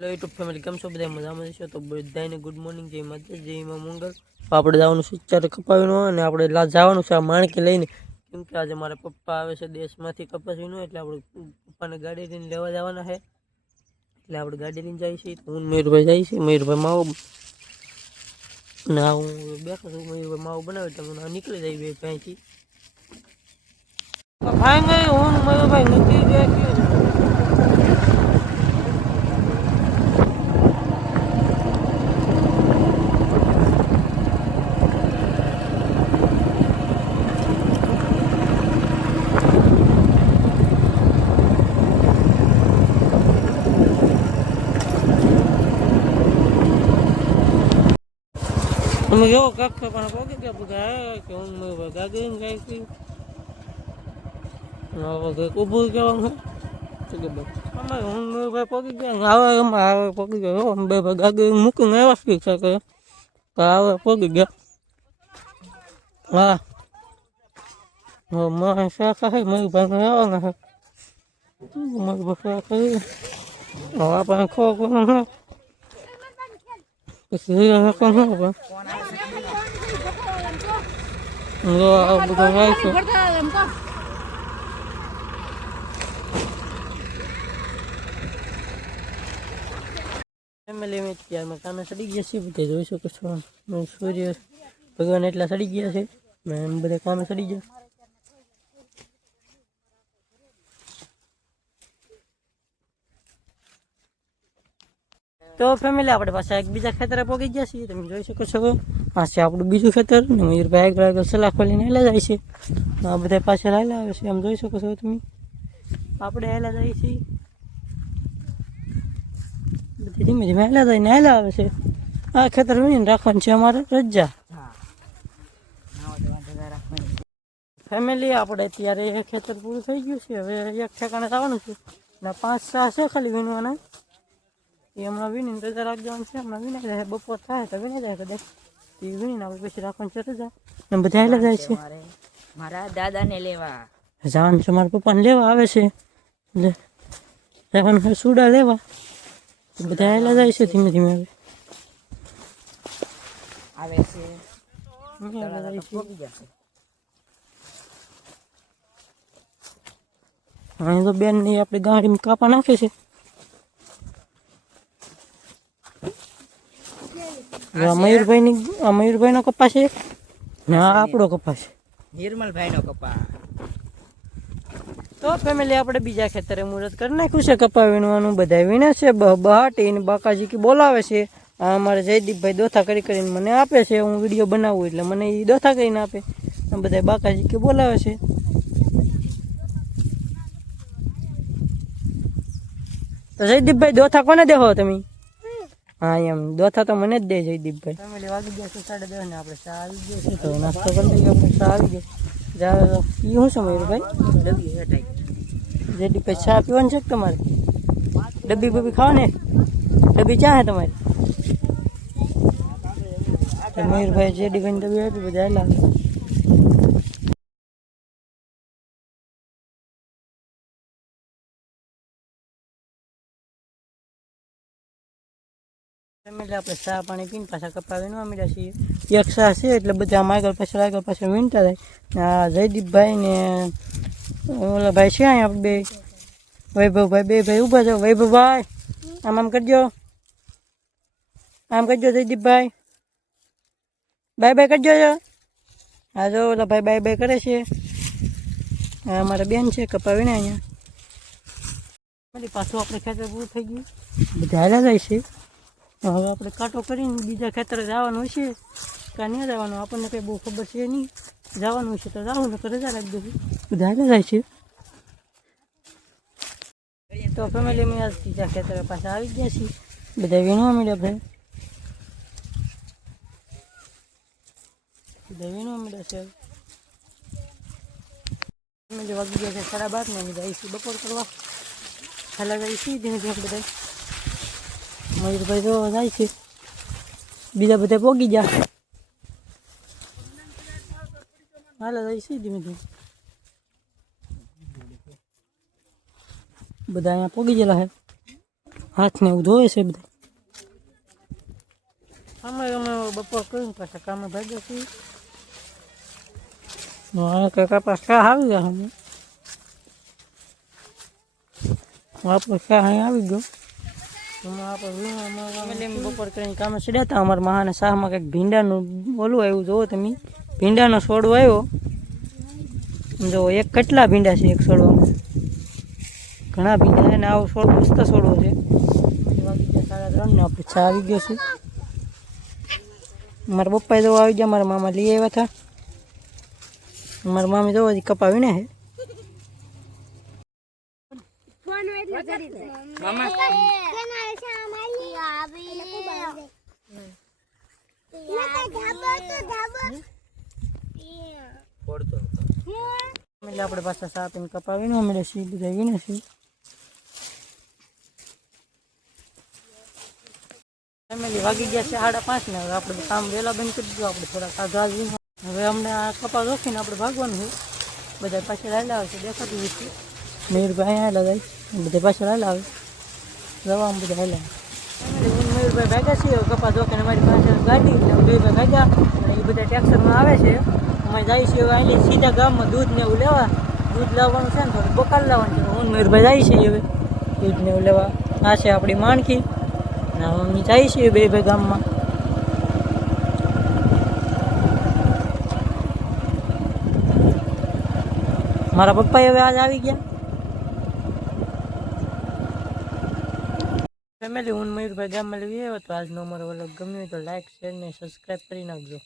Hello YouTube family કેમ છો બધા મજામાં છો તો બધાને ગુડ મોર્નિંગ જય માતા જય માં મંગળ આપણે જવાનું છે અત્યારે કપાવીનું અને આપણે જવાનું છે આ માણકી લઈને કેમ કે આજે મારા પપ્પા આવે છે દેશમાંથી કપાવીનું એટલે આપણે પપ્પાને ગાડી લઈને લેવા જવાના છે એટલે આપણે ગાડી લઈને જઈએ છીએ હું મયુરભાઈ જાય છે મયુરભાઈ માવો ના હું બેઠો છું મયુરભાઈ માવો બનાવે એટલે હું નીકળી જાય બે ત્યાંથી ભાઈ હું મયુરભાઈ નથી ગયા તમે કેવો કાકા પણ પોકે કે બધા કે હું ગાગીને જાય છે હવે ઊભું કેવાનું છે કે બસ અમે હું ભાઈ પોકી ગયા આવે એમાં આવે પોકી ગયો બે ભાઈ ગાગી મૂકીને આવ્યા શીખ શકે આવે પોકી ગયા હા મારે શાખા છે મારી ભાઈ આવવાના છે મારી ભાઈ શાખા હવે આપણે ખો પછી ફેમિલી મેં અત્યારમાં કામે સડી ગયા છીએ બધા જોઈ શકો છો સૂર્ય ભગવાન એટલા સડી ગયા છે એમ બધા કામે સડી ગયા તો ફેમિલી આપણે પાછા એક બીજા ખેતરે પહોંચી ગયા છીએ તમે જોઈ શકો છો આ છે આપણું બીજું ખેતર ને મયુરભાઈ આગળ સલાહ ખોલીને હેલા જાય છે આ બધા પાછળ હેલા આવે છે આમ જોઈ શકો છો તમે આપણે હેલા જાય છીએ બધી ધીમે ધીમે હેલા જઈને હેલા આવે છે આ ખેતર વીણીને રાખવાનું છે અમારે રજા ફેમિલી આપણે અત્યારે ખેતર પૂરું થઈ ગયું છે હવે એક ઠેકાણે જવાનું છે ને 5-6 છે ખાલી વીણવાના એ હમણાં વીણીને રજા રાખવાનું છે હમણાં વીણાઈ જાય બપોર થાય તો વીણાઈ જાય કદાચ એ વીણીને આપણે પછી રાખવાનું છે રજા ને બધા હેલા જાય છે મારા દાદાને લેવા જવાનું છે મારા પપ્પાને લેવા આવે છે એટલે જવાનું છે સુડા લેવા બધા હેલા જાય છે ધીમે ધીમે હવે આવે છે અહીં તો બેન ની આપણે ગાડીમાં કાપા નાખે છે મયુરભાઈ નો કપા છે ને આપણો કપા છે નિર્મલભાઈ નો કપા તો ફેમિલી આપણે બીજા ખેતરે મુહૂર્ત કરી નાખ્યું છે કપા વીણવાનું બધા વીણે છે બહાટી ને બાકાજી કે બોલાવે છે આ અમારે જયદીપભાઈ દોથા કરીને મને આપે છે હું વિડીયો બનાવું એટલે મને એ દોથા કરીને આપે બધા બાકાજી કે બોલાવે છે તો જયદીપભાઈ દોથા કોને દેહો તમે હા એમ દોથા તો મને જ દે જયદીપભાઈ ફેમિલી વાગી ગયા છે 10:30 ને આપણે ચા આવી ગયો છે તો નાસ્તો કરી લઈએ આપણે ચા આવી ગયો જાવે તો એ શું છે મયુરભાઈ ડબ્બી હટાઈ જયદીપભાઈ ચા પીવાની છે તમારે ડબ્બી બબ્બી ખાવા ને ડબ્બી ચા હે તમારી મયુરભાઈ જયદીપભાઈ ડબ્બી આપી બધા હેલા ફેમિલી આપણે ચા પાણી પીને પાછા કપા વીણવા માંડ્યા છીએ એક ચા છે એટલે બધા આમ આગળ પાછળ વીણતા જાય આ જયદીપભાઈ ને ઓલા ભાઈ છે અહીંયા આપણે બે વૈભવભાઈ બે ભાઈ ઊભા છો વૈભવભાઈ આમ કરજો જયદીપભાઈ બાય કરજો છો હા જો ઓલા ભાઈ બાય કરે છે આ અમારા બેન છે કપા વીણે અહીંયા પાછું આપણે ખેતર પૂરું થઈ ગયું બધા હાલ્યા જાય છે હવે આપણે કાંટો કરીને બીજા ખેતરે જવાનું હશે કાં નહીં જવાનું આપણને કંઈ બહુ ખબર છે નહીં જવાનું હશે તો જવાનું તો રજા રાખી દઉં બધા જાય છે તો ફેમિલી મેં આજ બીજા ખેતરે પાછા આવી ગયા છીએ બધા વીણવા મળ્યા ભાઈ બધા વીણવા મળ્યા છે ફેમિલી વાગી ગયા છે 12:30 ને બધા આવીશું બપોર કરવા ખાલા જઈશું ધીમે ધીમે બધા મયુરભાઈ જો જાય છે બીજા બધા પોગી ગયા હાલ જઈશું ધીમે ધીમે બધા અહીંયા પોગી ગયેલા છે હાથને એવું ધોવે છે બધા. અમે બપોર કરીને પાછા કામે ભાગ્યા છીએ. કે કપાસ ક્યાં આવી ગયા અમે આપણો ક્યાં અહીં આવી ગયો. આપણે બપોર કરીને કામે ચડ્યા હતા. અમારા મહાને શાહમાં કંઈક ભીંડાનું ઓલું આવ્યું. જોવો તમે ભીંડાનો છોડવો આવ્યો. જો એક કેટલા ભીંડા છે એક છોડવામાં, ઘણા ભીંડા અને આવો છોડ મસ્ત છોડવો છે. વાગી ગયા 3:30 ને આપણે ચા આવી ગયો છે. મારા પપ્પા જો આવી ગયા, મારા મામા લઈ આવ્યા હતા. મારા મામી જો હજી કપાવીને હે. એટલે આપણે પાછા સા પીને કપાવીને અમે સી બધા વીને છીએ. ફેમિલી વાગી ગયા છે 5:30 ને. હવે આપણે કામ વહેલા બંધ કરી દીધું. આપણે થોડા સાધા હવે અમને આ કપા રોકીને આપણે ભાગવાનું છે. બધા પાછળ હાલ્યા આવે છે, દેખાતું હોય છે. મયુરભાઈ હાલ્યા જાય, બધા પાછળ હાલ્યા આવે જવામાં બધા હાલ્યા. મયુરભાઈ ભાગ્યા છીએ કપા રોકીને. અમારી પાસે ગાડી મયુરભાઈ ભાગ્યા અને એ બધા ટેક્સરમાં આવે છે. અમે જાય છે હાલી સીધા ગામમાં દૂધ ને એવું લેવા. દૂધ લાવવાનું છે ને થોડું બકાલ લાવવાનું છે. હું મયુરભાઈ જાય છે હવે દૂધ ને એવું લેવા. આ છે આપણી માણકી ને અમે જાય છીએ બે ગામમાં. મારા પપ્પા હવે આજ આવી ગયા. ફેમિલી હું મયુરભાઈ ગામમાં લેવી આવ્યો તો આજનો અમારો વ્લોગ ગમ્યો હોય તો લાઈક શેર ને સબસ્ક્રાઈબ કરી નાખજો.